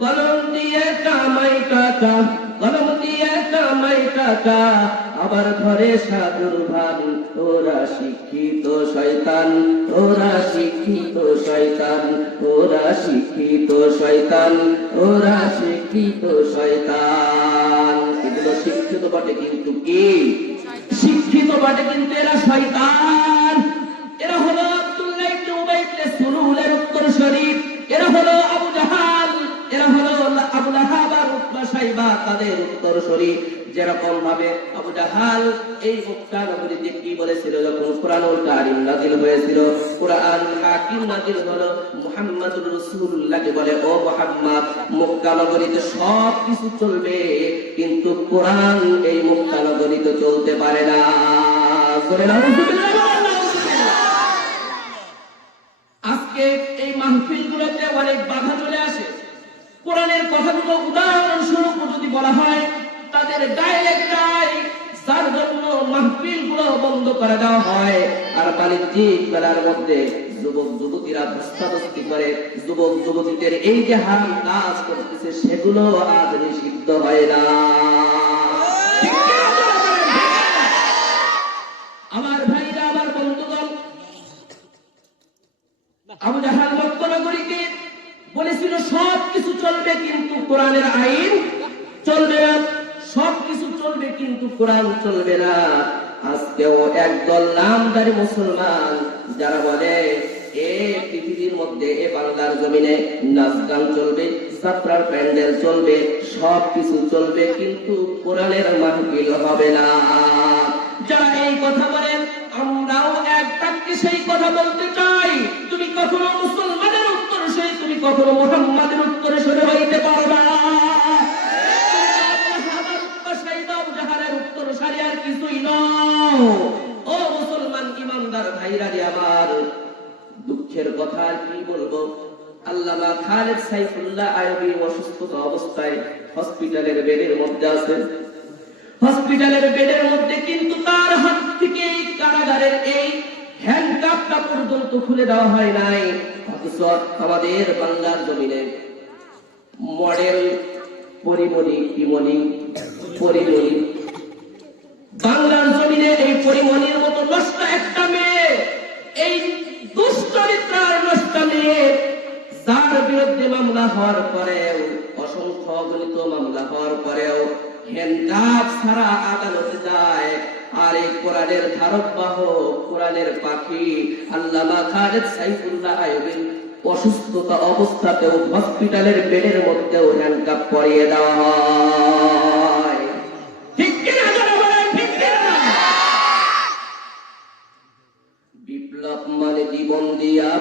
কলম দিয়ে কামাই টাকা, কলম দিয়ে কামাই টাকা, আবার ঘরে সাধুর ভান। ওরা শিক্ষিত শয়তান, ওরা শিক্ষিত শয়তান, ওরা শিক্ষিত শয়তান, ওরা শিক্ষিত শয়তান। শিক্ষিত বটে, কিন্তু কি? শিক্ষিত বাটে কিন্তু এরা শয়তান। এরা হলো আব্দুল্লাহ ইবনে উবাই ইবনে সুলুলের উত্তর শরীফ এরা হলো আবু জাহাল। এরা হলো আবু লাহাব সাইবা তাদের উত্তর শরীফ যেরকম ভাবে আবু জাহাল এই কি বলেছিল? যখন কোরআনুল কারীম নাযিল হয়েছিল, কোরআন হাকিম নাযিল হলো বলে, ও মুহাম্মদ সব কিছু চলবে, কিন্তু কোরআন এই চলতে পারে না। আজকে এই মাহফিল গুলোতে অনেক বাধা চলে আসে। কোরআনের কথাগুলো উদাহরণস্বরূপ বলা হয়, তাদের গায়ে যার জন্য মাহফিলগুলো বন্ধ করে দেওয়া হয় আর বাণিজ্যিক মেলার মধ্যে যুবক, যুবতীরা ধস্তাধস্তি করে যুবক, যুবতীদের এই যে করতেছে, সেগুলো আজ নিষিদ্ধ হয় না? আমার ভাইরা, আমার বন্ধুগণ মক্কা নগরীকে বলেছিল চলবে কিন্তু কোরআনের আইন চলবে না সব কিছু চলবে কিন্তু কোরআন চলবে না। আজকেও একদল নামদারি মুসলমান, যারা বলে, এ পৃথিবীর মধ্যে, এ বাংলার জমিনে নাচ গান চলবে যাত্রার প্যান্ডেল চলবে সব কিছু চলবে কিন্তু কোরআনের মাহফিল হবে না। যারা এই কথা বলেন, আমরাও এক বাক্যে সেই কথা বলতে চাই? তুমি কখনো মুসলমানের উত্তর সই, তুমি কখনো মোহাম্মদের উত্তর সরে হইতে পারবা কিছুই নও। ও মুসলমান ইমানদার ভাইরা রে আমার, দুঃখের কথা কি বলব? আল্লামা খালেদ সাইফুল্লাহ অসুস্থতা অবস্থায় হসপিটালের বেডের মধ্যে আছেন হসপিটালের বেডের মধ্যে কিন্তু তার হাত থেকে এই কারাগারের এই হ্যান্ডকাপটা পর্যন্ত খুলে দেওয়া হয় নাই। অথচ আমাদের বাংলার জমিনে মডেল পরিমণি বিমণি পরিমণি বাংলার জমিনে এই পরিমণির মতো নষ্ট একটা মেয়ে, এই দুশ্চরিত্রার নষ্ট মেয়ে, যার বিরুদ্ধে মামলা হওয়ার পরেও, অসংখ্য অগণিত মামলা হওয়ার পরেও ছাড়া আদালতে যায়। আর এই কোরআনের কোরআনের পাখি, আল্লামা খালেদ সাইফুল্লাহ আইবিন অসুস্থতা অবস্থাতেও হসপিটালের বেডের মধ্যেও হ্যান্ডকাপ পরিয়ে দেওয়া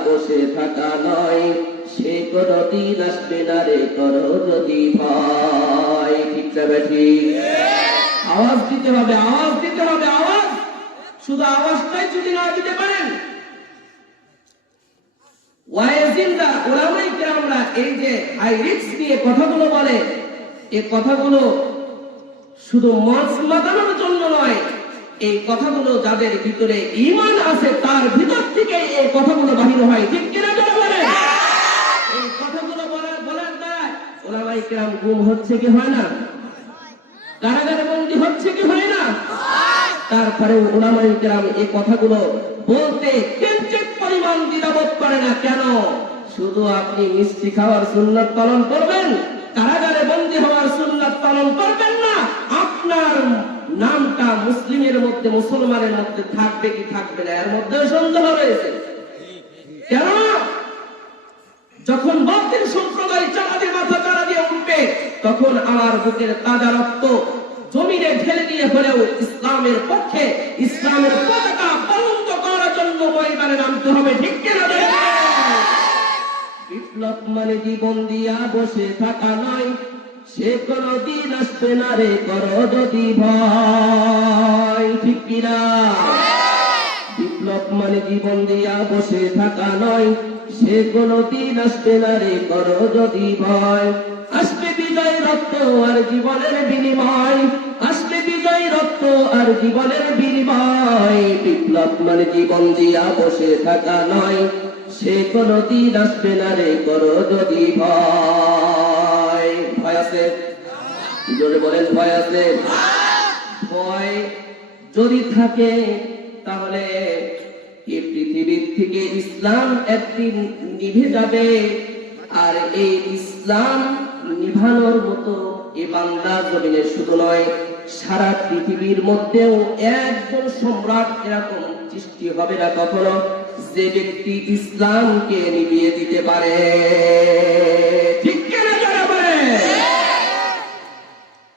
বসে থাকা নয়, সে কোনো দিন আসবে না রে করো যদি ভয়। ঠিক যাবে ঠিক আওয়াজ দিতে হবে, আওয়াজ দিতে হবে, আওয়াজ। শুধু আওয়াজটাই যদি না দিতে পারেন। ওয়াইজিনরা এই যে কথাগুলো শুধু নয়, এই ভিতরে ইমান আছে তার ভিতর থেকে এই কথাগুলো বাহির হয়। ঠিক কিনা যারা বলে এই কথাগুলো বলার বলার ওলামাই কেরাম গুম হচ্ছে কি হয় না? কারাগারে বন্দি হচ্ছে কি হয় না? তারপরে ওলামাই কেরাম এই কথাগুলো বলতে কিঞ্চিত পরিমাণ দ্বিধাবোধ করে না। কেন? শুধু আপনি মিষ্টি খাওয়ার সুন্নত পালন করবেন, কারাগারে বন্দি হওয়ার সুন্নত পালন করবেন মুসলিমের মধ্যে মুসলমানের মধ্যে থাকবে কি থাকবে না, এর মধ্যে সন্দেহ রয়েছে। কেন? যখন বাতিল সম্প্রদায় চাঁদে মাথা চারা দিয়ে উঠবে, তখন আমার বুকের তাজা রক্ত জমিনে ঢেলে দিয়ে হলেও ইসলামের পক্ষে ইসলামের পতাকা বলন্দ করার জন্য ময়দানে নামতে হবে, ঠিক কেনা বিপ্লব মানে জীবন দিয়া বসে থাকা নয় সে কোনো দিন আসবে না রে করো যদি ভয়, ঠিক কিনা? বিপ্লব মানে জীবন দিয়া বসে থাকা নয়, সে কোনো দিন আসবে না রে করো যদি ভয়। আসবে বিজয় রক্ত আর জীবনের বিনিময়, আসবে বিজয় রক্ত আর জীবনের বিনিময়। বিপ্লব মানে জীবন দিয়া বসে থাকা নয়, সে কোনদিন আসবে না রে করো যদি ভয়। ভয় আছে? জোরে বলেন, ভয় আছে? ভয় যদি থাকে, তাহলে এই পৃথিবীর থেকে ইসলাম একদিন নিভে যাবে, আর এই ইসলাম নিভানোর মতো এ বাংলা জমিনে শুধু নয়, সারা পৃথিবীর মধ্যেও একজন সম্রাট এরকম সৃষ্টি হবে না কখনো যে ব্যক্তি ইসলামকে নিভিয়ে দিতে পারে। ঠিক কেনা?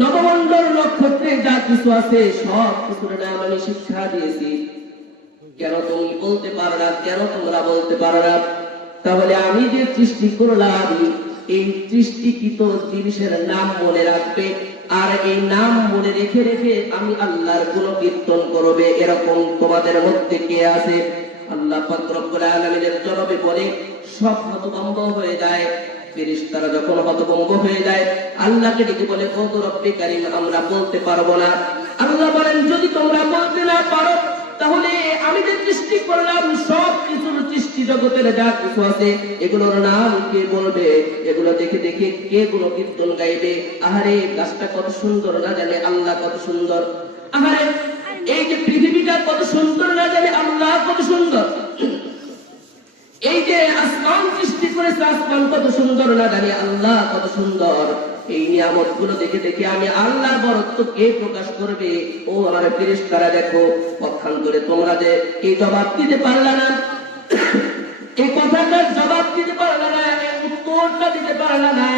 নবমণ্ডল নক্ষত্রে যা কিছু আছে, সব কিছুর নাম আমি শিক্ষা দিয়েছি। কেন তুমি বলতে পারো না? কেন তোমরা বলতে পারো না? তাহলে আমি যে সৃষ্টি করলাম, এই সৃষ্টিকৃত জিনিসের নাম মনে রাখবে, আর এই নাম মনে রেখে রেখে আমি আল্লাহর গুণ কীর্তন করবে। এরকম তোমাদের মধ্যে কে আছে? আল্লাহ পাক রব্বুল আলামিনের জনবে বলে সব হতভম্ব হয়ে যায়। ফেরেশতারা যখন হতভম্ব হয়ে যায়, আল্লাহকে ডেকে বলে কত রব্বে কারিম, আমরা বলতে পারব না। আল্লাহ বলেন, যদি তোমরা বলতে না পারো, তাহলে আমি যে সৃষ্টি করলাম, সব কিছুর সৃষ্টি জগতের যা কিছু আছে, এগুলোর নাম কে বলবে? এগুলো দেখে দেখে কে গুলো কীর্তন গাইবে? আহারে, গাছটা কত সুন্দর না জানে আল্লাহ কত সুন্দর। আহারে, এই যে পৃথিবীটা কত সুন্দর না জানে আল্লাহ কত সুন্দর। এই যে আসমান সৃষ্টি করেছে, আসমান কত সুন্দর, না জানি আল্লাহ কত সুন্দর। এই নিয়ামতগুলো দেখে দেখে আমি আল্লাহর বরত্ব কে প্রকাশ করবে? ও আমার ফেরেশতারা দেখো, পক্ষান্তরে তোমরা যে এই জবাব দিতে পারলা না, এই কথাটার জবাব দিতে পারলা না উত্তরটা দিতে পারলা না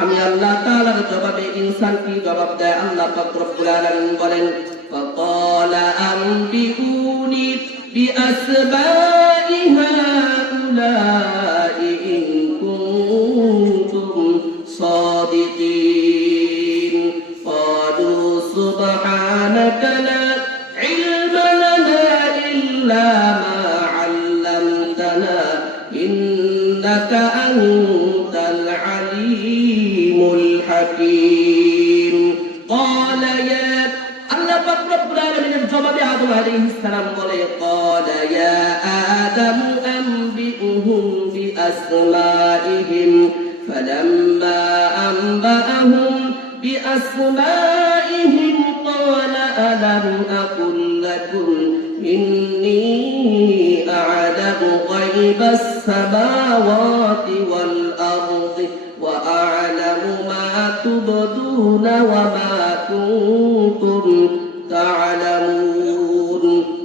আমি আল্লাহ জবাবে ইনসান কি জবাব দেয়, আল্লাহ বলেন فقال أنبئوني بأسماء هؤلاء إن كنتم صادقين. قالوا سبحانك لا علم لنا إلا ما علمتنا إنك أنت قال يا آدم أنبئهم بأسمائهم فلما أنبأهم بأسمائهم قال ألم أقل لكم إني أعلم غيب السماوات والأرض وأعلم ما تبدون وما كنتم تعلمون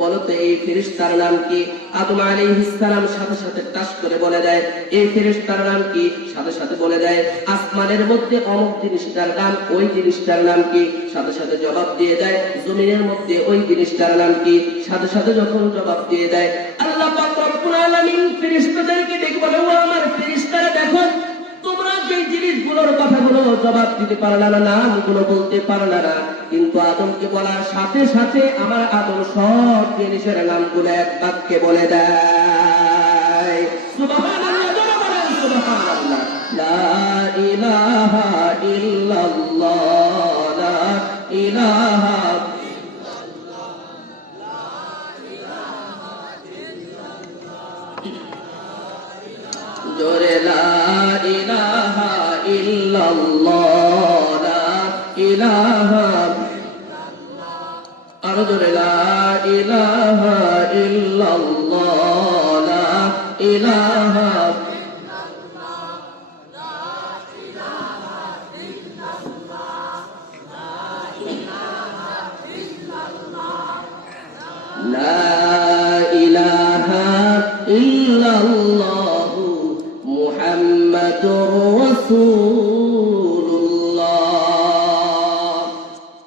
বলো এই ফেরেশতার নাম কি? আদম আলাইহিস সালাম সাথে সাথে টাস করে বলে দেয়। এই ফেরেশতার নাম কি? সাথে সাথে বলে দেয়। আসমানের মধ্যে অমুক জিনিসটার নাম ওই জিনিসটার নাম কি? সাথে সাথে জবাব দিয়ে দেয়। জমিনের মধ্যে ওই জিনিসটার নাম কি? সাথে সাথে যখন জবাব দিয়ে দেয়, আল্লাহ আমার জিনিসগুলোর কথাগুলো জবাব দিতে পারলা না, নামগুলো বলতে পারলা না। কিন্তু আদমকে বলার সাথে সাথে আমার আদম সব জিনিসের নামগুলো এক বাক্যে বলে দেয়। জোরে লা الله لا إله أرجو لا إله إلا الله لا إله لا إله إلا الله